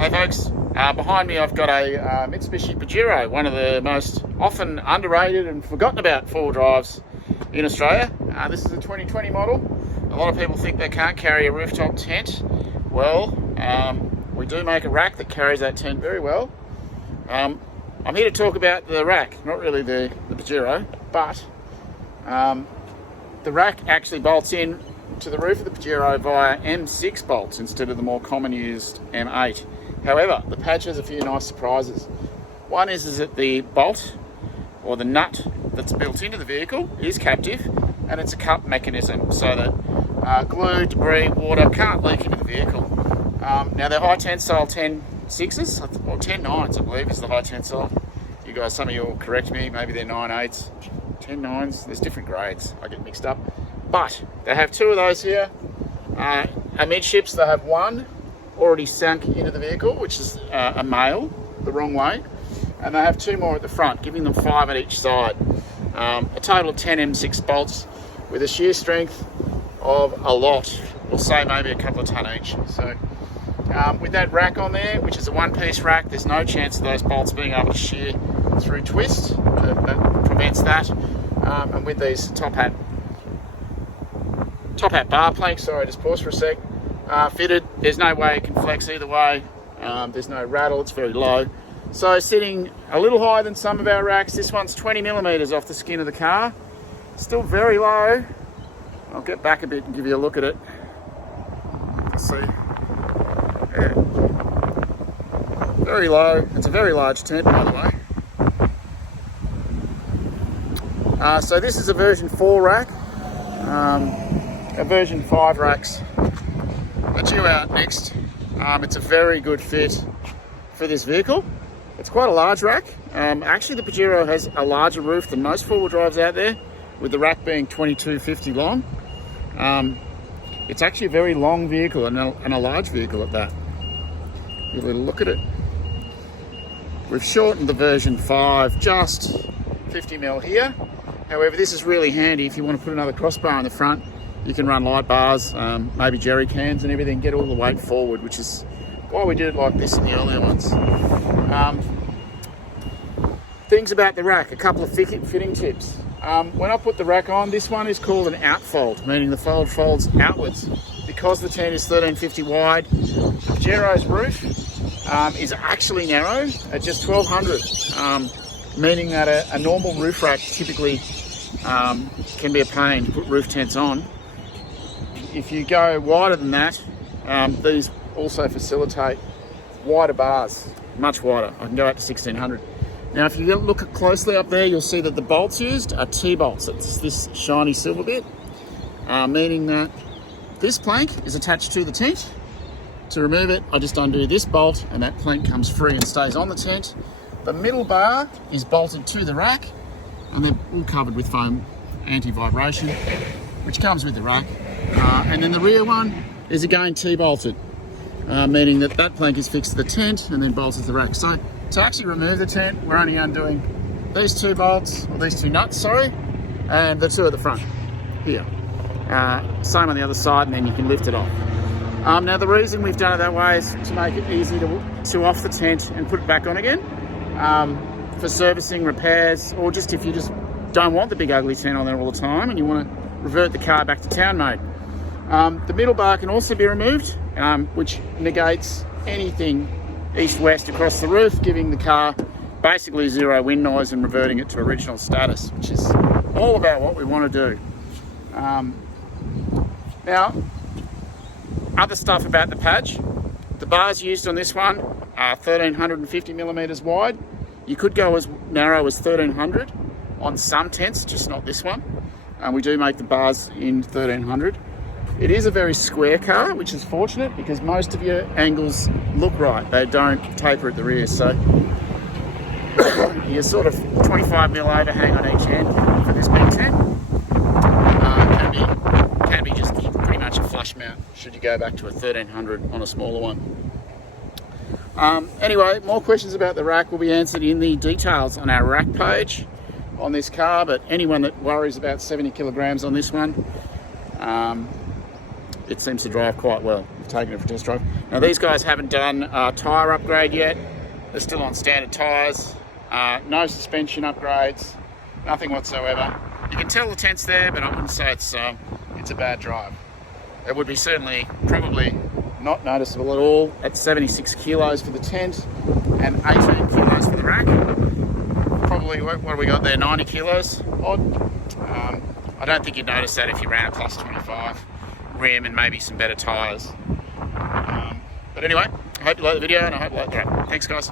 Hey folks, behind me I've got a Mitsubishi Pajero, one of the most often underrated and forgotten about four-wheel drives in Australia. This is a 2020 model. A lot of people think they can't carry a rooftop tent. Well, we do make a rack that carries that tent very well. I'm here to talk about the rack, not really the Pajero, but the rack actually bolts in to the roof of the Pajero via M6 bolts instead of the more common used M8. However, the Paj has a few nice surprises. One is that the bolt or the nut that's built into the vehicle is captive, and it's a cup mechanism so that glue, debris, water can't leak into the vehicle. Now they're high tensile 10.6s or 10.9s I believe is the high tensile. You guys, some of you will correct me, maybe they're 9.8s, 10.9s, there's different grades, I get mixed up. But they have two of those here. Amidships, they have one already sunk into the vehicle, which is a male, the wrong way. And they have two more at the front, giving them 5 at each side. A total of 10 M6 bolts with a shear strength of a lot. We'll say maybe a couple of tonne each. So with that rack on there, which is a one-piece rack, there's no chance of those bolts being able to shear through twist. That prevents that. And with these top hat bar planks, sorry, just pause for a sec, fitted, there's no way it can flex either way. There's no rattle, it's very low. So sitting a little higher than some of our racks, this one's 20 millimeters off the skin of the car. Still very low. I'll get back a bit and give you a look at it. Let's see. Yeah. Very low. It's a very large tent, by the way. So this is a version 4 rack. A version 5 racks are due out next. It's a very good fit for this vehicle. It's quite a large rack. Actually, the Pajero has a larger roof than most four-wheel drives out there, with the rack being 22.50 long. It's actually a very long vehicle and a large vehicle at that. Give a little look at it. We've shortened the version 5 just 50mm here. However, this is really handy if you want to put another crossbar in the front. You can run light bars, maybe jerry cans and everything, get all the weight forward, which is why we did it like this in the earlier ones. Things about the rack, a couple of fitting tips. When I put the rack on, this one is called an outfold, meaning the fold folds outwards. Because the tent is 1350 wide, the Pajero's roof is actually narrow at just 1200, meaning that a normal roof rack typically can be a pain to put roof tents on. If you go wider than that, these also facilitate wider bars, much wider. I can go up to 1600. Now if you look closely up there, you'll see that the bolts used are T-bolts. It's this shiny silver bit, meaning that this plank is attached to the tent. To remove it, I just undo this bolt and that plank comes free and stays on the tent. The middle bar is bolted to the rack and they're all covered with foam anti-vibration, which comes with the rack. And then the rear one is again T-bolted, meaning that that plank is fixed to the tent and then bolted to the rack. So to actually remove the tent, we're only undoing these two bolts, or these two nuts, sorry, and the two at the front here. Same on the other side, and then you can lift it off. Now the reason we've done it that way is to make it easy to off the tent and put it back on again, for servicing, repairs, or just if you just don't want the big ugly tent on there all the time and you want to revert the car back to town mode. The middle bar can also be removed, which negates anything east-west across the roof, giving the car basically zero wind noise and reverting it to original status, which is all about what we want to do. Now, other stuff about the Paj. The bars used on this one are 1350 millimeters wide. You could go as narrow as 1300 on some tents, just not this one. We do make the bars in 1300. It is a very square car, which is fortunate because most of your angles look right. They don't taper at the rear, so you're sort of 25mm overhang on each end for this big tent. Can be just pretty much a flush mount should you go back to a 1300 on a smaller one. Anyway, more questions about the rack will be answered in the details on our rack page on this car, but anyone that worries about 70 kilograms on this one, it seems to drive quite well. We've taken it for a test drive. Now these guys haven't done a tyre upgrade yet. They're still on standard tyres. No suspension upgrades, nothing whatsoever. You can tell the tent's there, but I wouldn't say it's a bad drive. It would be certainly, probably not noticeable at all at 76 kilos for the tent and 18 kilos for the rack. Probably, what have we got there, 90 kilos odd. I don't think you'd notice that if you ran a plus 25 rim and maybe some better tyres. But anyway, I hope you like the video and I hope you like the rack. Thanks guys.